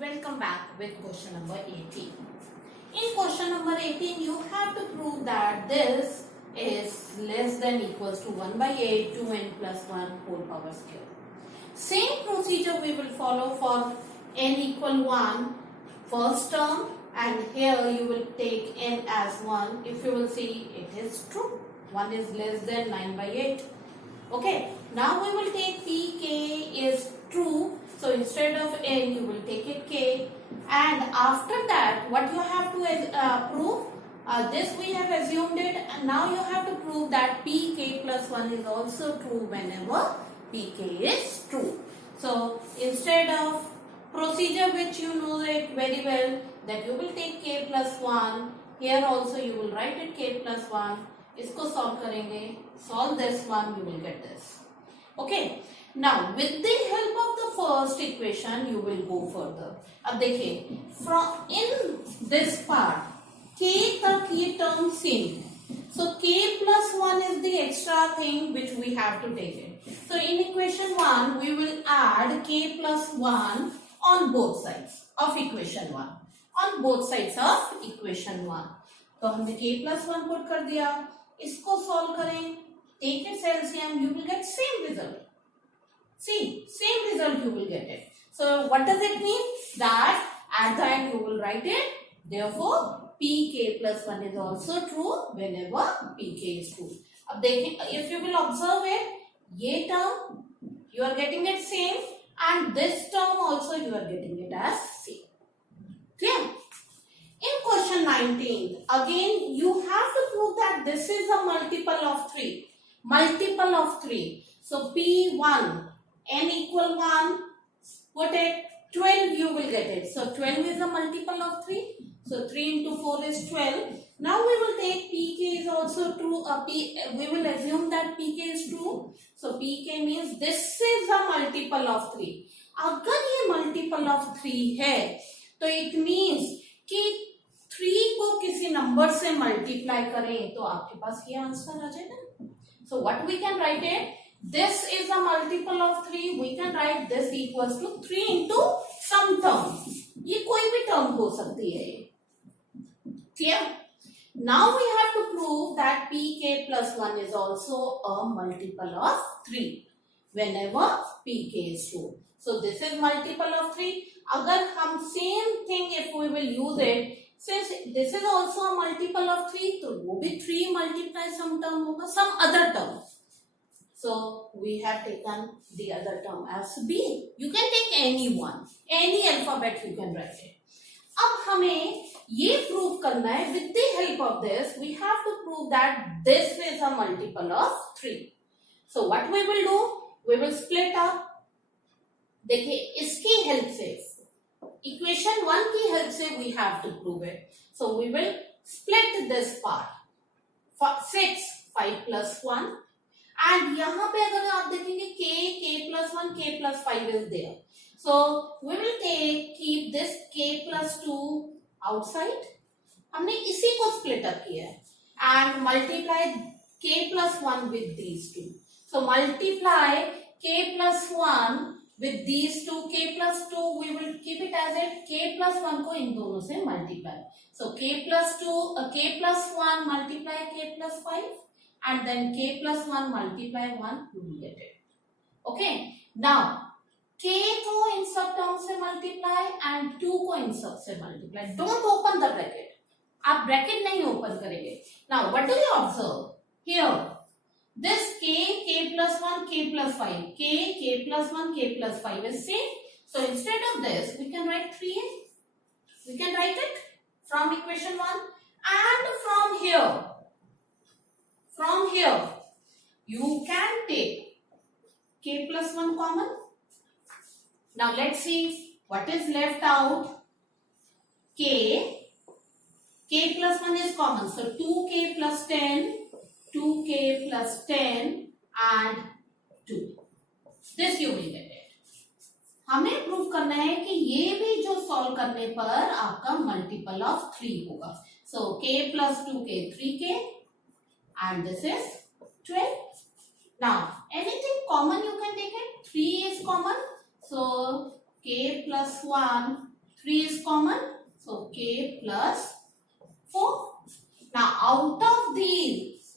welcome back with question number 18. In question number 18, you have to prove that this is less than equals to 1 by 8 2n plus 1 whole power square. Same procedure we will follow for n equal 1 first term, and here you will take n as 1. If you will see, it is true. 1 is less than 9 by 8. Okay, now we will take pk is true. So instead of n, you will take it k. And after that, what you have to prove? This we have assumed it. And now you have to prove that pk plus 1 is also true whenever pk is true. So instead of procedure which you know it very well, that you will take k plus 1. Here also you will write it k plus 1. इसको solve करेंगे. Solve this one, you will get this. Okay. Now with the help of the first equation, you will go further. अब देखिए, from in this part, k तक ये term same. So k plus 1 is the extra thing which we have to take it. So in equation 1, we will add k plus 1 on both sides of equation 1. On both sides of equation 1. तो हमने k plus 1 put कर दिया. इसको solve करें. Take its LCM, you will get same result. See, same result you will get it. So what does it mean? That at the end you will write it. Therefore, pk plus 1 is also true whenever pk is true. अब देखें, if you will observe it, ये term you are getting it same, and this term also you are getting it as same. Clear? In question 19, again you have to prove that this is a multiple of 3. Multiple of 3. So P1, n equal 1, put it, 12 you will get it. So 12 is a multiple of 3. So 3 into 4 is 12. Now we will take pk is also true. We will assume that pk is true. So pk means this is a multiple of 3. अगर ये multiple of 3 है, तो it means कि 3 को किसी number से multiply करें तो आपके पास ये आंसर आ जाएगा. So what we can write it? This is a multiple of 3. We can write this equals to 3 into some term. ये कोई भी term हो सकती है. Clear? Now we have to prove that pk plus 1 is also a multiple of 3 whenever pk is true. So this is multiple of 3. अगर हम same thing if we will use it, since this is also a multiple of 3, तो वो भी 3 multiply some term होगा, some other term. So we have taken the other term as b. You can take any one, any alphabet you can write it. अब हमें ये prove करना है, with the help of this, we have to prove that this is a multiple of 3. So what we will do? We will split up. देखिए, इसकी help से, equation 1 की help से we have to prove it. So we will split this part. 6, 5 plus 1. And यहाँ पे अगर आप देखेंगे k plus 1, k plus 5 is there. So we will keep this k plus 2 outside. हमने इसी को split up किया है. And multiply k plus 1 with these two. So multiply k plus 1 with these two. K plus 2 we will keep it as it. K plus 1 को इन दोनों से multiply. So k plus 1 multiply k plus 5. And then k plus 1 multiply 1, you will get it. Okay. Now, k को इन सब term से multiply and 2 को इन सब से multiply. Don't open the bracket. आप bracket नहीं open करेंगे. Now, what do you observe? Here, this k plus 1, k plus 5. K plus 1, k plus 5 is same. So, instead of this, we can write 3a. We can write it from equation 1. And from here, you can take k plus 1 common. Now let's see what is left out. K plus 1 is common. So 2k plus 10, 2k plus 10 and 2. This you will get it. हमें prove करना है कि ये भी जो solve करने पर आपका मल्टीपल ऑफ 3 होगा. So k plus 2k, 3k. And this is 12. Now, anything common you can take it. 3 is common. So, k plus 1, 3 is common. So k plus 4. Now out of these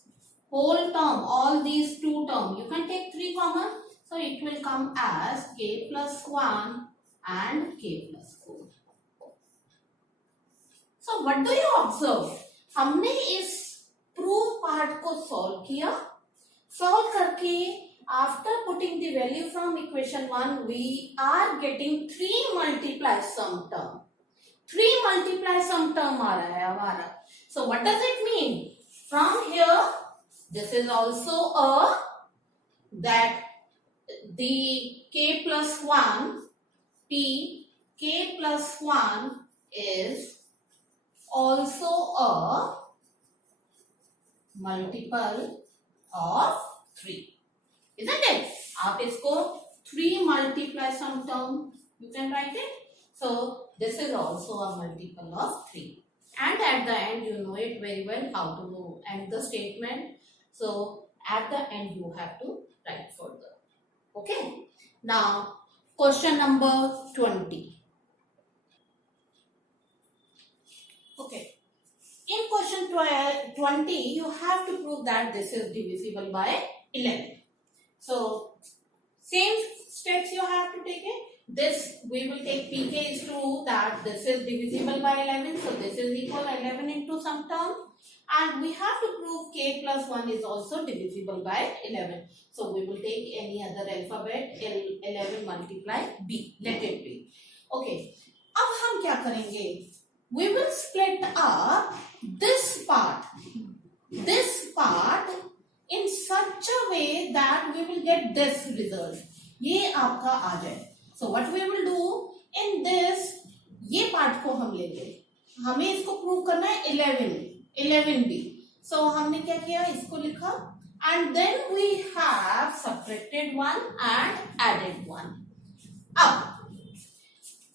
whole term, all these two terms, you can take 3 common. So it will come as k plus 1 and k plus 4. So what do you observe? हमने इस proof part को solve किया. Solve करके after putting the value from equation 1, we are getting 3 multiply some term. 3 multiply some term आ रहा है हमारा. So what does it mean? From here, this is also a that the k plus 1 p k plus 1 is also a multiple of 3, isn't it? आप इसको 3 multiply some term, you can write it. So this is also a multiple of 3. And at the end, you know it very well how to end the statement. So at the end, you have to write further. Okay. Now, question number 20. Okay. In question 20, you have to prove that this is divisible by 11. So, same steps you have to take it. This we will take pk is true that this is divisible by 11. So, this is equal 11 into some term. And we have to prove k plus 1 is also divisible by 11. So, we will take any other alphabet 11 multiply b. Let it be. Okay. अब हम क्या करेंगे? We will split up this part in such a way that we will get this result. ये आपका आ जाए. So what we will do in this, ये part को हम लेंगे. हमें इसको prove करना है 11b. So हमने क्या किया? इसको लिखा and then we have subtracted 1 and added 1. अब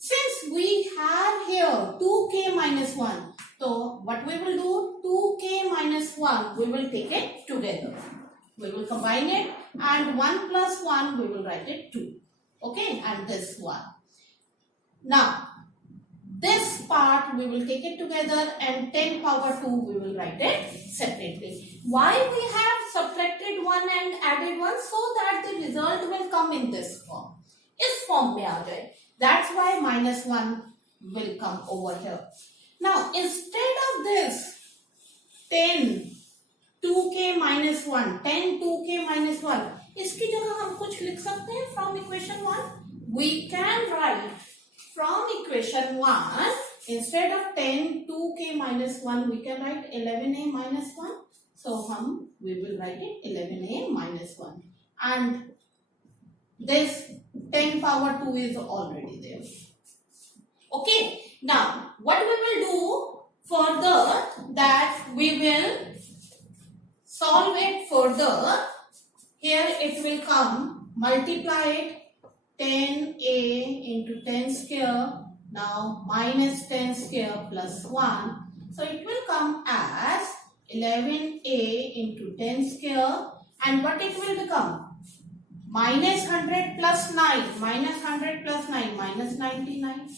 since we have here 2k minus 1, so what we will do? 2k minus 1, we will take it together. We will combine it and 1 plus 1, we will write it 2. Okay, and this one. Now, this part we will take it together and 10 power 2, we will write it separately. Why we have subtracted 1 and added 1? So that the result will come in this form. इस form में आ जाए. That's why minus 1 will come over here. Now, instead of this 10 2k minus 1, 10 2k minus 1, इसकी जगह हम कुछ लिख सकते हैं from equation 1. We can write from equation 1, instead of 10 2k minus 1, we can write 11a minus 1. So, we will write it 11a minus 1. And this 10 power 2 is already there. Okay. Now, what we will do further, that we will solve it further. Here it will come, multiply it 10a into 10 square. Now, minus 10 square plus 1. So, it will come as 11a into 10 square. And what it will become? Minus 100 plus 9, minus 100 plus 9, minus 99.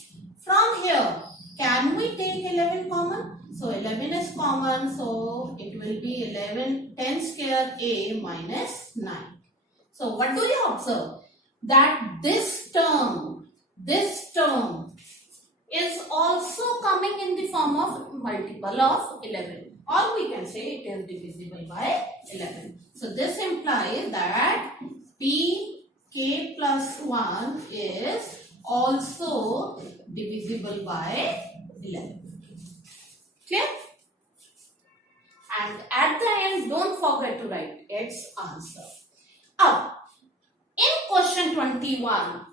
From here, can we take 11 common? So 11 is common, so it will be 10 square a minus 9. So what do you observe? That this term is also coming in the form of multiple of 11. Or we can say it is divisible by 11. So this implies that pk plus 1 is also divisible by 11. Clear? And at the end, don't forget to write its answer. Now, in question 21,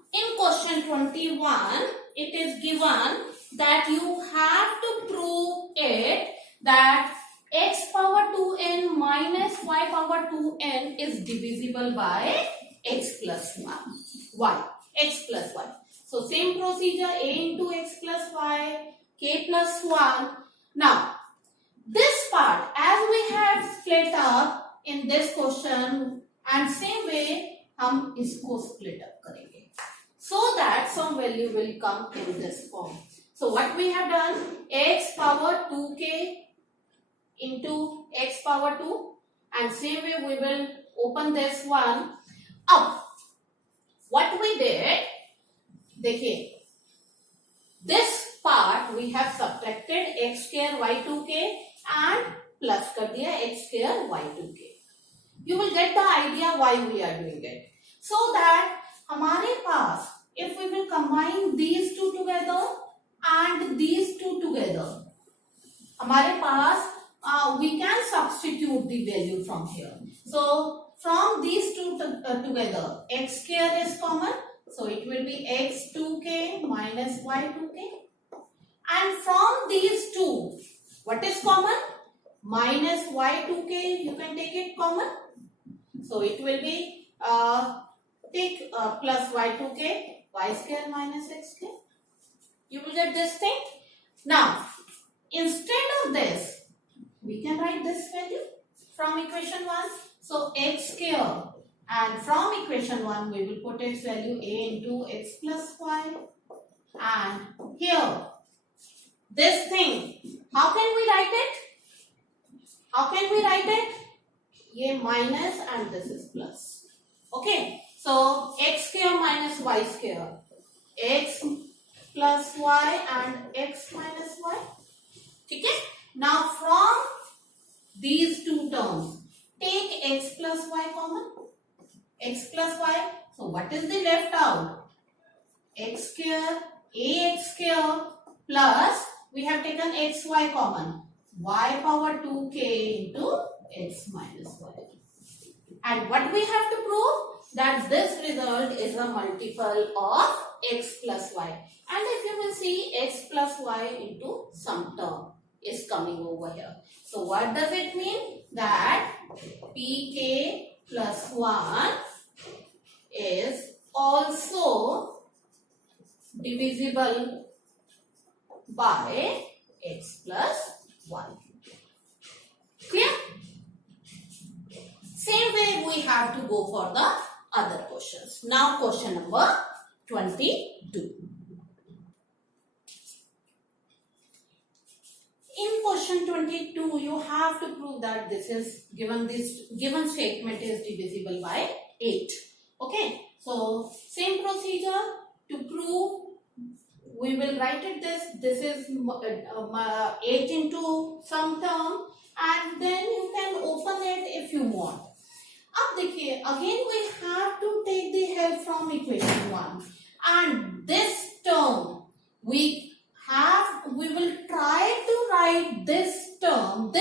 it is given that you have to prove it that x power 2n minus y power 2n is divisible by x plus 1. Y. X plus y. So, same procedure, a into x plus y, k plus 1. Now, this part, as we have split up in this question, and same way, हम इसको split up करेंगे. So that some value will come in this form. So what we have done, x power 2k into x power 2, and same way we will open this one up. What we did, देखिए, this part we have subtracted x square y2k and plus कर दिया x square y2k. You will get the idea why we are doing it. So that हमारे पास, if we will combine these two together and these two together, हमारे पास we can substitute the value from here. So from these two together, x square is common, so it will be x2k minus y2k. And from these two, what is common? Minus y2k, you can take it common. So it will be take plus y2k, y square minus x square. You will get this thing. Now, instead of this, we can write this value from equation 1. So x square, and from equation 1 we will put its value a into x plus y. And here, this thing, how can we write it? How can we write it? Ye minus and this is plus. Okay, so x square minus y square, x plus y and x minus y. Okay, now from these two terms, take x plus y common. X plus y. So what is the left out? X square, ax square plus, we have taken xy common, y power 2k into x minus y. And what we have to prove? That this result is a multiple of x plus y. And if you will see, x plus y into some term is coming over here. So what does it mean? That pk plus 1 is also divisible by x plus 1. Clear? Same way we have to go for the other questions. Now question number 22. In question 22, you have to prove that this given statement is divisible by 8. Okay, so same procedure to prove. We will write it this is 8 into some term, and then you can open it if you want. अब देखिए, again we have to take the help from equation 1, and this term we will try to write this term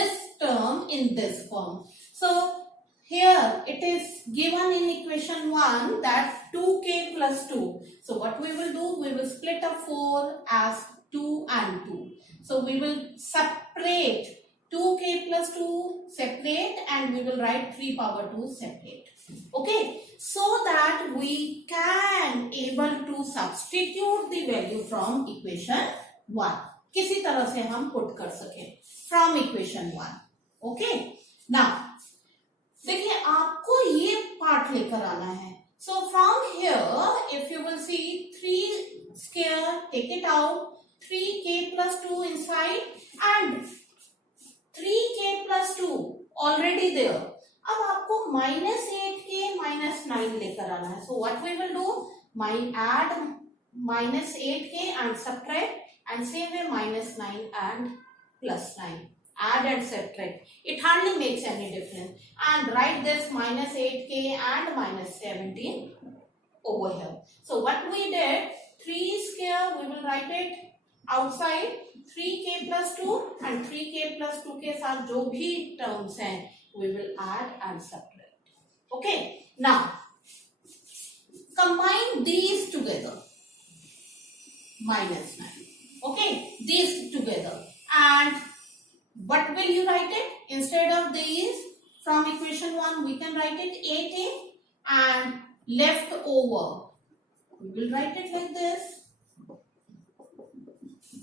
in this form. So here it is given in equation 1 that 2k plus 2. So what we will do, we will split up 4 as 2 and 2. So we will separate 2k plus 2 separate, and we will write 3 power 2 separate. Okay, so that we can able to substitute the value from equation 1. किसी तरह से हम put कर सके from equation 1. Okay, now देखिए आपको ये part लेकर आना है. So from here, if you will see 3 square, take it out, 3k plus 2 inside, and 3k plus 2 already there. अब आपको minus 8k minus 9 लेकर आना है. So what we will do? Add minus 8k and subtract, and same way minus 9 and plus 9. Add and subtract. It hardly makes any difference. And write this minus 8k and minus 17 over here. So what we did, 3 square, we will write it outside, 3k plus 2 and 3k plus 2 के साथ जो भी terms हैं, we will add and subtract. Okay, now combine these together, minus 9. Okay, these together, and what will you write it? Instead of these, from equation 1 we can write it 8a, and left over we will write it like this.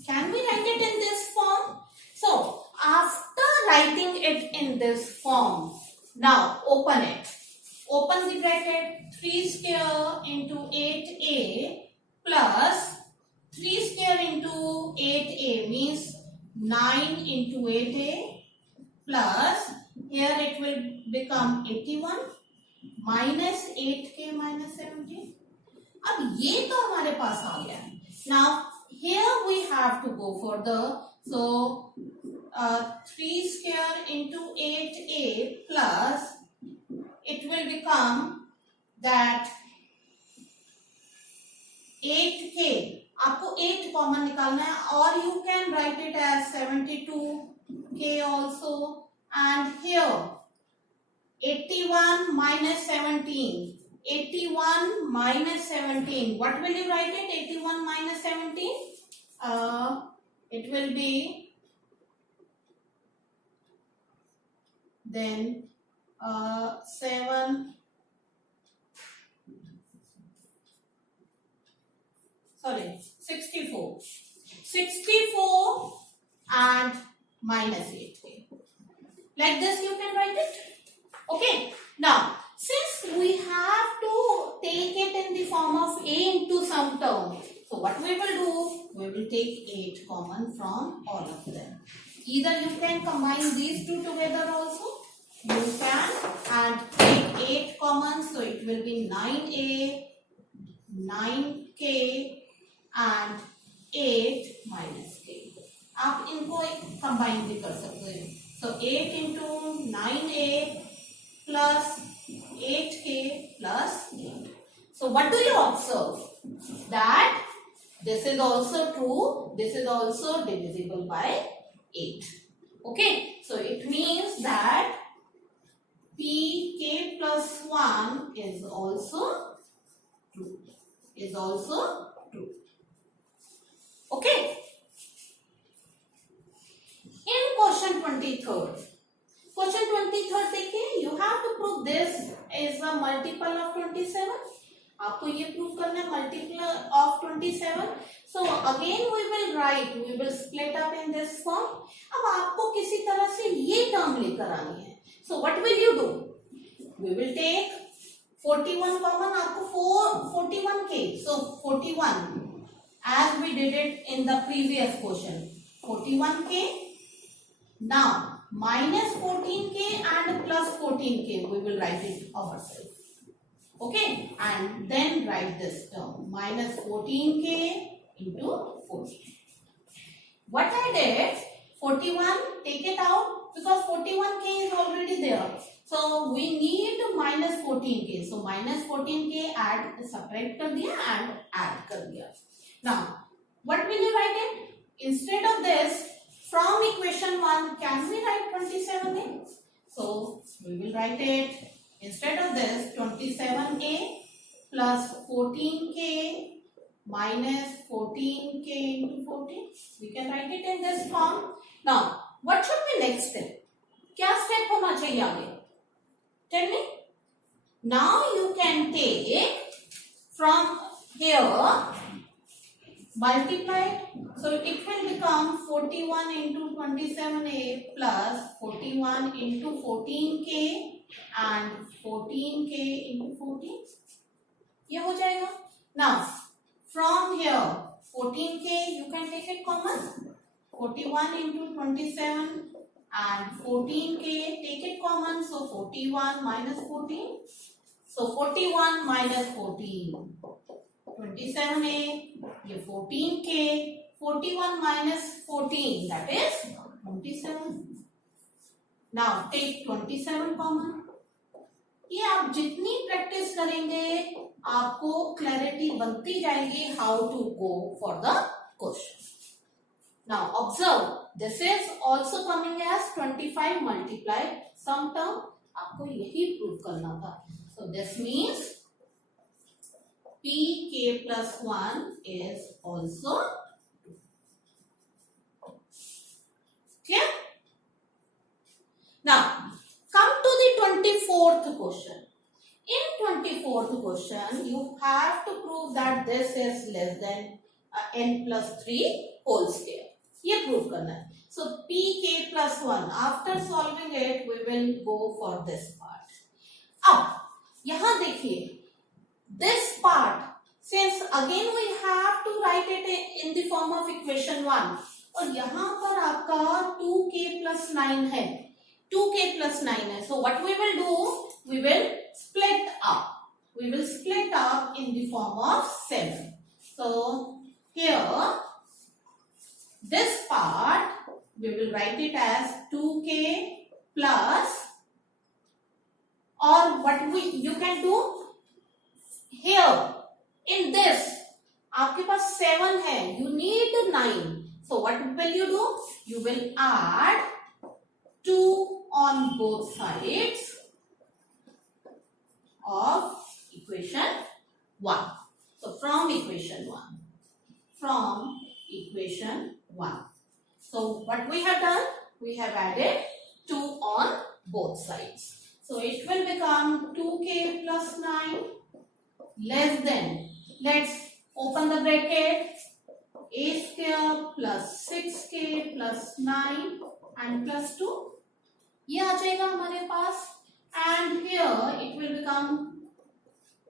Can we write it in this form? So after writing it in this form, now open it. Open the bracket, 3 square into 8a plus 3 square into a 9 into 8a plus here it will become 81 minus 8k minus 17. अब ये तो हमारे पास आ गया है. Now here we have to go for the, so 3 square into 8a plus it will become that 8k. आपको 8 common निकालना है और you can write it as 72k also, and here 81 minus 17. 81 minus 17. What will you write it? 81 minus 17? It will be then 64. 64 and minus 8. Like this you can write it. Okay. Now, since we have to take it in the form of a into some term, so what we will do, we will take 8 common from all of them. Either you can combine these two together also, you can, and take 8 common, so it will be 9a, 9k and 8 minus k. आप इनको combine भी कर सकते हैं. So 8 into 9a plus 8k plus 8. So what do you observe? That this is also true, this is also divisible by 8. Okay, so it means that pk plus 1 is also true. Is also true. Okay. In question 23rd. Question 23rd देखिए, you have to prove this is a multiple of 27. आपको ये prove करना है multiple of 27. So again we will write, we will split up in this form. अब आपको किसी तरह से ये टर्म लेकर आनी है. So what will you do? We will take 41 common. आपको 41k. So 41 as we did it in the previous question. 41k. Now minus 14k and plus 14k we will write it ourselves. Okay, and then write this term minus 14k into 14. What I did, 41 take it out because 41k is already there. So we need to minus 14k. So minus 14k add, subtract कर दिया and add कर दिया. Now what will you write it? Instead of this, from equation 1, can we write 27a? So we will write it, instead of this, 27a plus 14k minus 14k into 14. We can write it in this form. Now, what should be next step? क्या step होना चाहिए आगे? Tell me. Now you can take from here, multiply it. So it will become 41 into 27a plus 41 into 14k and 14k into 14. ये हो जाएगा. Now from here 14k you can take it common. 41 into 27 and 14k take it common. So 41 minus 14. So 41 minus 14. 27a, ये 14k, 41 minus 14, that is 27. Now take 27 common. ये आप जितनी practice करेंगे आपको clarity बनती जाएगी how to go for the question. Now observe, this is also coming as 25 multiplied some term. आपको यही प्रूव करना था. So this means pk plus 1 is also clear. Now come to the 24th question. In 24th question you have to prove that this is less than n plus 3 whole square. ये prove करना है. So pk plus 1, after solving it we will go for this part. अब यहाँ देखिए, this part, since again we have to write it in the form of equation 1, और यहाँ पर आपका 2k plus 9 है, 2k plus 9 है. So what we will do? We will split up. We will split up in the form of 7. So here this part we will write it as 2k plus, or what you can do here in this, आपके पास 7 है, you need 9. So what will you do? You will add 2 on both sides of equation 1. So from equation 1. So what we have done? We have added 2 on both sides. So it will become 2k plus 9 less than, let's open the bracket, a square plus 6k plus 9 and plus 2. ये आ जाएगा हमारे पास, and here it will become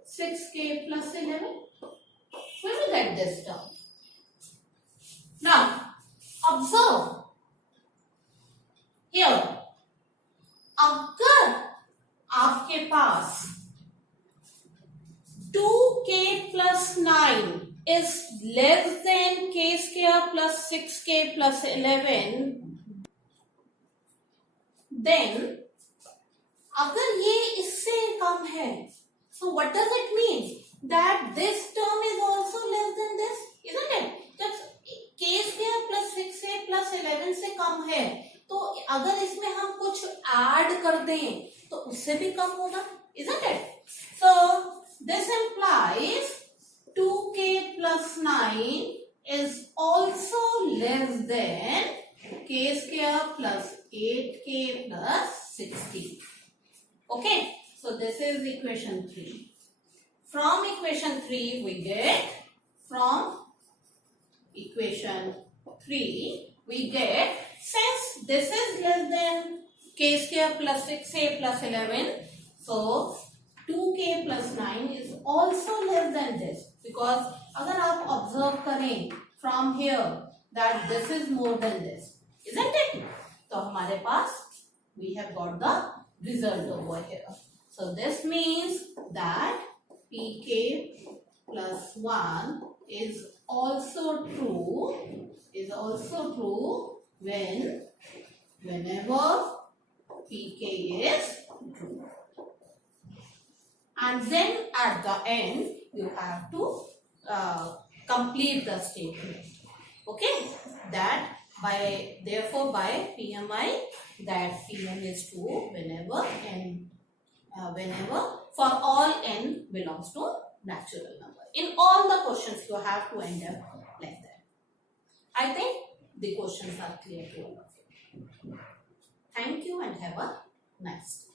6k plus 11. We will get this term. Now observe here, अगर आपके पास 2k plus 9 is less than k square plus 6k plus 11, then अगर ये इससे कम है, so what does it mean? That this term is also less than this, isn't it? जब k square plus 6k plus 11 से कम है, तो अगर इसमें हम कुछ ऐड कर दें तो उससे भी कम होगा, isn't it? So this implies 2k plus 9 is also less than k square plus 8k plus 16. Okay, so this is equation 3. From equation 3 we get, since this is less than k square plus 6k plus 11, so 2k plus 9 is also less than this, because अगर आप observe करें from here that this is more than this, isn't it? तो हमारे पास we have got the result over here. So this means that pk plus 1 is also true whenever pk is true. And then at the end you have to complete the statement. Okay, that therefore by PMI that Pn is true whenever for all n belongs to natural number. In all the questions you have to end up like that. I think the questions are clear to all of you. Thank you and have a nice day.